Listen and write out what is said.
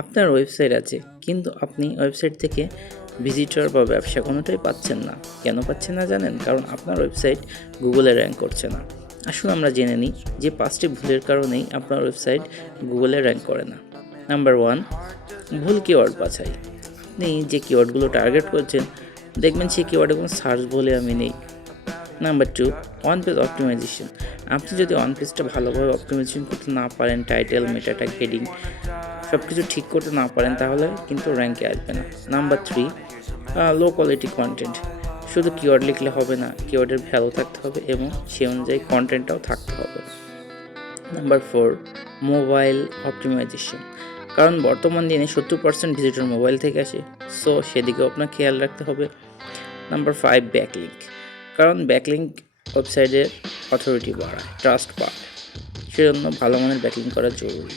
আপনার ওয়েবসাইট আছে কিন্তু আপনি ওয়েবসাইট থেকে ভিজিটর বা ব্যবসা কোনোটাই পাচ্ছেন না। কেন পাচ্ছেন না জানেন? কারণ আপনার ওয়েবসাইট গুগলে র্যাঙ্ক করছে না। আসুন আমরা জেনে নিই যে 5টি ভুলের কারণেই আপনার ওয়েবসাইট গুগলে র্যাঙ্ক করে না। নাম্বার 1, ভুল কিওয়ার্ড বাছাই। আপনি যে কিওয়ার্ডগুলো টার্গেট করছেন দেখবেন সেই কিওয়ার্ডে কোনো সার্চ বলে আমি নেই। Number 2, on page optimization. আপনি যদি অন পেজটা ভালোভাবে অপটিমাইজেশন করতে না পারেন, টাইটেল, মেটা ট্যাগ, হেডিং সব কিছু ঠিক করতে না পারেন তাহলে কিন্তু র্যাঙ্কে আসবে না। Number 3, low quality content. শুধু কিওয়ার্ড লিখলে হবে না, কিওয়ার্ডের ভ্যালু থাকতে হবে এবং সেই অনুযায়ী কন্টেন্টটাও থাকতে হবে। Number 4, mobile optimization. কারণ বর্তমান দিনে 70% ভিজিটর মোবাইল থেকে আসে, সো সেদিকেও আপনার খেয়াল রাখতে হবে। Number 5, backlink. কারণ ব্যাকলিঙ্ক ওয়েবসাইটের অথরিটি বাড়ায়, ট্রাস্ট বাড়ায়, সেজন্য ভালো মানের ব্যাকলিঙ্ক করা জরুরি।